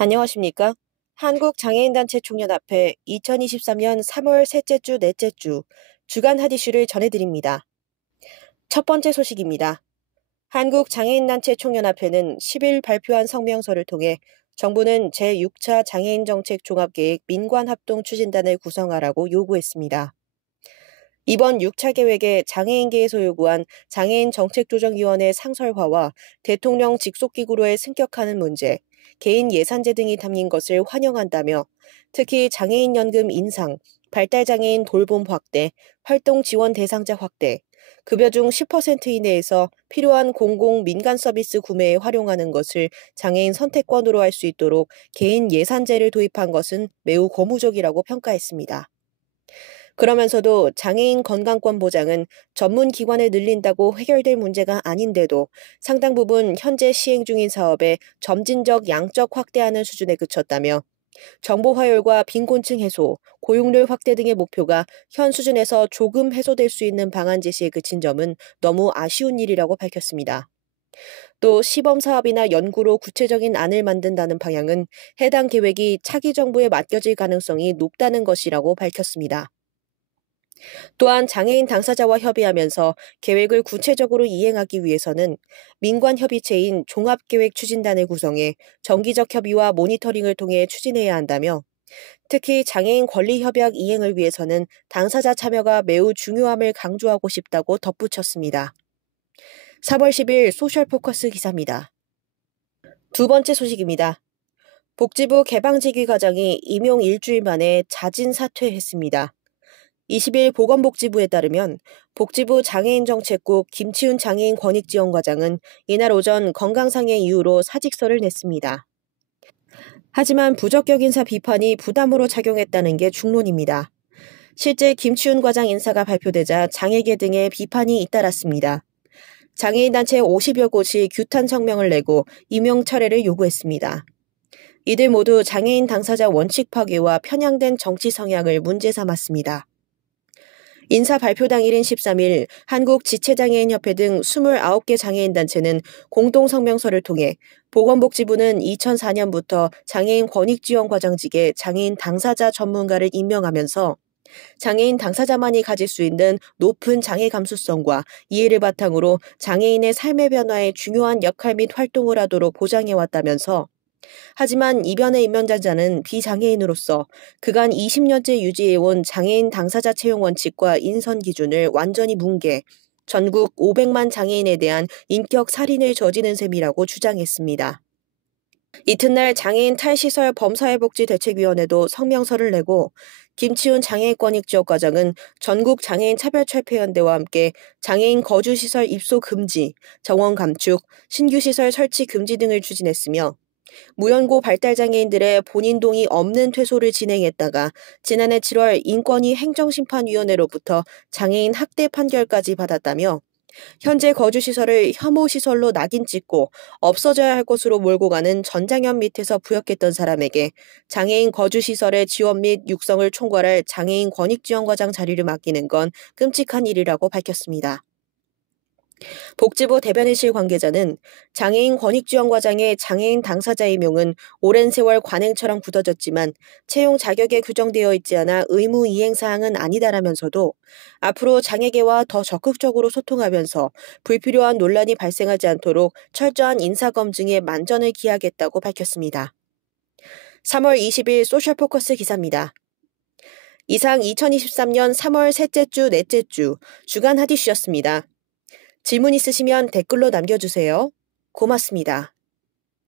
안녕하십니까? 한국장애인단체 총연합회 2023년 3월 셋째 주, 넷째 주 주간 핫이슈를 전해드립니다. 첫 번째 소식입니다. 한국장애인단체 총연합회는 10일 발표한 성명서를 통해 정부는 제6차 장애인정책 종합계획 민관합동 추진단을 구성하라고 요구했습니다. 이번 6차 계획에 장애인계에서 요구한 장애인 정책조정위원회 상설화와 대통령 직속기구로의 승격하는 문제, 개인 예산제 등이 담긴 것을 환영한다며 특히 장애인연금 인상, 발달장애인 돌봄 확대, 활동 지원 대상자 확대, 급여 중 10% 이내에서 필요한 공공 민간 서비스 구매에 활용하는 것을 장애인 선택권으로 할 수 있도록 개인 예산제를 도입한 것은 매우 고무적이라고 평가했습니다. 그러면서도 장애인 건강권 보장은 전문 기관을 늘린다고 해결될 문제가 아닌데도 상당 부분 현재 시행 중인 사업에 점진적 양적 확대하는 수준에 그쳤다며 정보 화열과 빈곤층 해소, 고용률 확대 등의 목표가 현 수준에서 조금 해소될 수 있는 방안 제시에 그친 점은 너무 아쉬운 일이라고 밝혔습니다. 또 시범 사업이나 연구로 구체적인 안을 만든다는 방향은 해당 계획이 차기 정부에 맡겨질 가능성이 높다는 것이라고 밝혔습니다. 또한 장애인 당사자와 협의하면서 계획을 구체적으로 이행하기 위해서는 민관협의체인 종합계획추진단을 구성해 정기적 협의와 모니터링을 통해 추진해야 한다며 특히 장애인 권리협약 이행을 위해서는 당사자 참여가 매우 중요함을 강조하고 싶다고 덧붙였습니다. 3월 10일 소셜포커스 기사입니다. 두 번째 소식입니다. 복지부 개방직위 과장이 임용 일주일 만에 자진 사퇴했습니다. 20일 보건복지부에 따르면 복지부 장애인정책국 김치훈 장애인 권익지원과장은 이날 오전 건강상해 이유로 사직서를 냈습니다. 하지만 부적격 인사 비판이 부담으로 작용했다는 게 중론입니다. 실제 김치훈 과장 인사가 발표되자 장애계 등의 비판이 잇따랐습니다. 장애인단체 50여 곳이 규탄 성명을 내고 임용 철회를 요구했습니다. 이들 모두 장애인 당사자 원칙 파괴와 편향된 정치 성향을 문제 삼았습니다. 인사 발표 당일인 13일 한국지체장애인협회 등 29개 장애인단체는 공동성명서를 통해 보건복지부는 2004년부터 장애인 권익지원과장직에 장애인 당사자 전문가를 임명하면서 장애인 당사자만이 가질 수 있는 높은 장애 감수성과 이해를 바탕으로 장애인의 삶의 변화에 중요한 역할 및 활동을 하도록 보장해왔다면서 하지만 이변의 임명자자는 비장애인으로서 그간 20년째 유지해온 장애인 당사자 채용 원칙과 인선 기준을 완전히 뭉개 전국 500만 장애인에 대한 인격 살인을 저지른 셈이라고 주장했습니다. 이튿날 장애인 탈시설 범사회복지대책위원회도 성명서를 내고 김치훈 장애인권익지원과장은 전국 장애인 차별철폐연대와 함께 장애인 거주시설 입소 금지, 정원 감축, 신규시설 설치 금지 등을 추진했으며 무연고 발달장애인들의 본인 동의 없는 퇴소를 진행했다가 지난해 7월 인권위 행정심판위원회로부터 장애인 학대 판결까지 받았다며 현재 거주시설을 혐오시설로 낙인 찍고 없어져야 할 곳으로 몰고 가는 전장현 밑에서 부역했던 사람에게 장애인 거주시설의 지원 및 육성을 총괄할 장애인 권익지원과장 자리를 맡기는 건 끔찍한 일이라고 밝혔습니다. 복지부 대변인실 관계자는 장애인 권익지원과장의 장애인 당사자 임용은 오랜 세월 관행처럼 굳어졌지만 채용 자격에 규정되어 있지 않아 의무 이행 사항은 아니다라면서도 앞으로 장애계와 더 적극적으로 소통하면서 불필요한 논란이 발생하지 않도록 철저한 인사검증에 만전을 기하겠다고 밝혔습니다. 3월 20일 소셜포커스 기사입니다. 이상 2023년 3월 셋째 주, 넷째 주 주간 핫이슈였습니다. 질문 있으시면 댓글로 남겨주세요. 고맙습니다.